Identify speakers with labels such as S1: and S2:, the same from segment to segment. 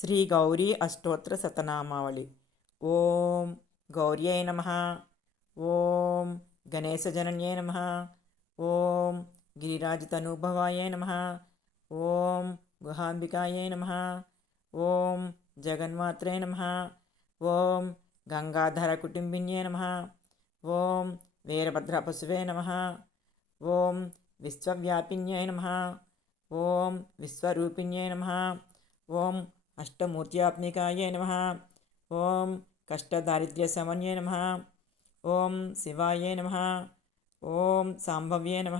S1: శ్రీ గౌరీ అష్టోత్తర శతనామావళి ఓం గౌర్యై నమ. ఓం గణేశజనన్యై నమ. ఓం గిరిరాజతనూభవాయ నమ. ఓం గుహాంబికాయై నమ. ఓం జగన్మాత్రే నమ. ఓం గంగాధర కుటుంబిన్యే నమ. ఓం వీరభద్ర పశువే నమ. ఓం విశ్వవ్యాపిన్యై నమ. ఓం విశ్వరూపిణ్యై నమ. ఓం అష్టమూర్త్యాత్మికాయ నమ ఓం కష్టదారిద్ర్య కష్టదారిద్ర్యశమన్యే నమ ఓం శివాయ నమ ఓం సాంభవ్యే నమ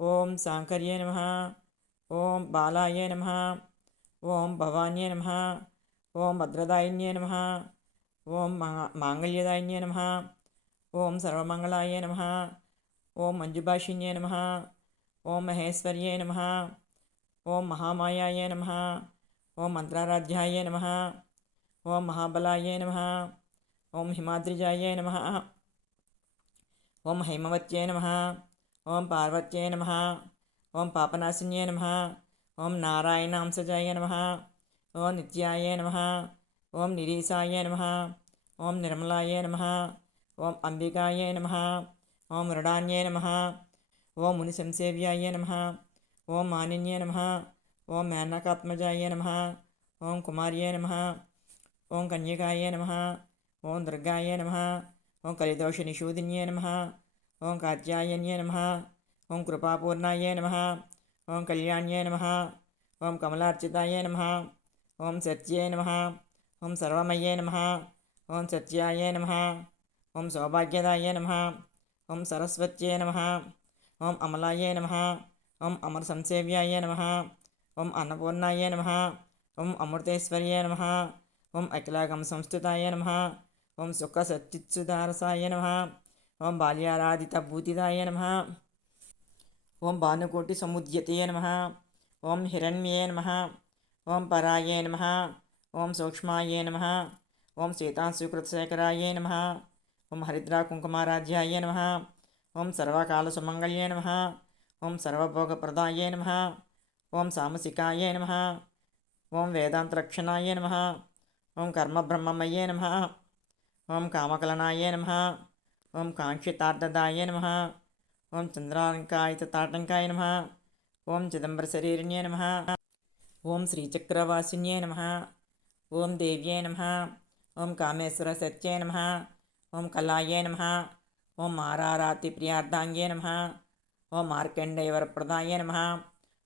S1: ఓం సాంకర్యే నమ ఓం బాలాయ నమ ఓం భవాన్యే నమ ఓం భద్రదాయిన్యే నమ ఓం మాంగళ్యదాయిన్యే నమ ఓం సర్వమంగళాయ నమ ఓం మంజుభాషిణ్యే నమ ఓం మహేశ్వర్యే నమ ఓం మహామాయాయ నమ ఓం మంత్రారాధ్యాయ నమ ఓం మహాబలాయ నమ ఓం హిమాద్రిజాయ నమ ఓం హైమవత్యే నమ ఓం పార్వత్యే నమ ఓం పాపనాశిన్యే నమ ఓం నారాయణాంశజాయ నమ ఓం నిత్యాయ నమ ఓం నిరీసాయ నమ ఓం నిర్మలాయ నమ ఓం అంబికాయ నమ ఓం మృడాన్యే నమ ఓం మునిశంసేవ్యాయ నమ ఓం మానిన్యే నమ ఓం మేనకాత్మజాయ నమ ఓం కుమార్యే నమ ఓం కన్యకాయ నమ ఓం దుర్గాయ నమ ఓం కలిదోషనిషూదిన్యే నమ ఓం కాత్యాయన్యే నమ ఓం కృపాపూర్ణాయ నమ ఓం కళ్యాణ్యే నమ ఓం కమలార్చితాయ నమ ఓం సత్యే నమ ఓం సర్వమయ్యే నమ ఓం సత్యాయ నమ ఓం సౌభాగ్యదాయ నమ ఓం సరస్వత్యే నమ ఓం అమలాయ నమ ఓం అమర సంసేవ్యాయ నమ ఓం అన్నపూర్ణాయ నమ ఓం అమృతేశ్వర్య నమ ఓం అఖిలాగం సంస్థితాయ నమ ఓం సుఖ సత్యుత్సుదారసాయ నమ ఓం బాల్యారాధిత భూతిదాయ నమ ఓం భానుకోటి సముద్యతే నమ ఓం హిరణ్యే నమ ఓం పరాయే నమ ఓం సూక్ష్మాయ నమ ఓం సీతాంశుకృతశేఖరాయ నమ ఓం హరిద్రా కుంకుమారాధ్యాయ నమ ఓం సర్వకాల సుమంగళ్యే నమ ఓం సర్వభోగప్రదాయ నమ ఓం సామసికాయ నమ ఓం వేదాంతరక్షణాయ నమ ఓం కర్మబ్రహ్మమయ్యే నమ ఓం కామకలనాయ నమ ఓం కాంక్షితార్థదాయ నమ ఓం చంద్రాంకాయత తాటంకాయ నమ ఓం చిదంబరశరీరిణ్యే నమ ఓం శ్రీచక్రవాసిన్యే నమ ఓం దేవ్యే నమ ఓం కామేశ్వర సత్యే నమ ఓం కళాయే నమ ఓం మారారాతి ప్రియార్థాంగే నమ ఓం మార్కండేయ వరప్రదాయ నమ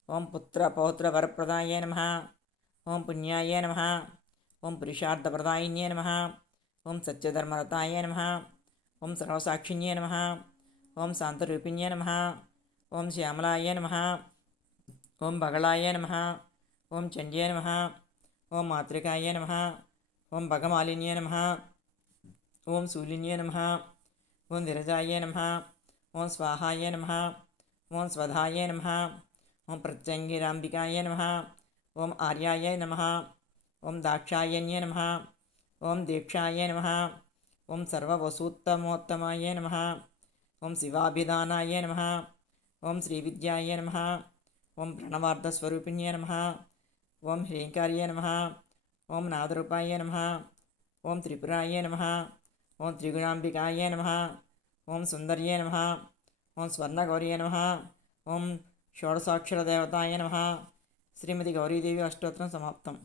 S1: ఓం పుత్ర పౌత్ర వరప్రదాయ నమ ఓం పుణ్యాయ నమ ఓం పురుషార్థప్రదాయిన్యే నమ ఓం సత్యధర్మరతాయ నమ ఓం సర్వసాక్షిణ్యే నమ ఓం శాంతరూపిణ్యే నమ ఓం శ్యామలాయ నమ ఓం బగళాయ నమ ఓం చండ్యే నమ ఓం మాతృకాయ నమ ఓం భగమాలిన్యే నమ ఓం శూలిన్యే నమ ఓం విరజాయ నమ ఓం స్వాహాయ నమ ఓం స్వధాయ నమ ఓం ప్రత్యంగిరాంబికాయ నమ ఓం ఆర్యాయ నమ ఓం దాక్షాయణ్య నమ ఓం దీక్షాయ నమ ఓం సర్వవసూత్తమోత్తమాయ నమ ఓం శివాభిధానాయ నమ ఓం శ్రీవిద్యాయ నమ ఓం ప్రణవార్థస్వరూపిణ్య నమ ఓం హ్రీంకార్య నమ ఓం నాదరూపాయ నమ ఓం త్రిపురాయ నమ ఓం త్రిగుణాంబికాయ నమ ఓం సుందర్యే నమ ఓం స్వర్ణగౌర్యే నమ ఓం షోడశాక్షర షోడసాక్షరదేవతాయ నమ. శ్రీమతి గౌరీదేవి అష్టోత్తరం సమాప్తం.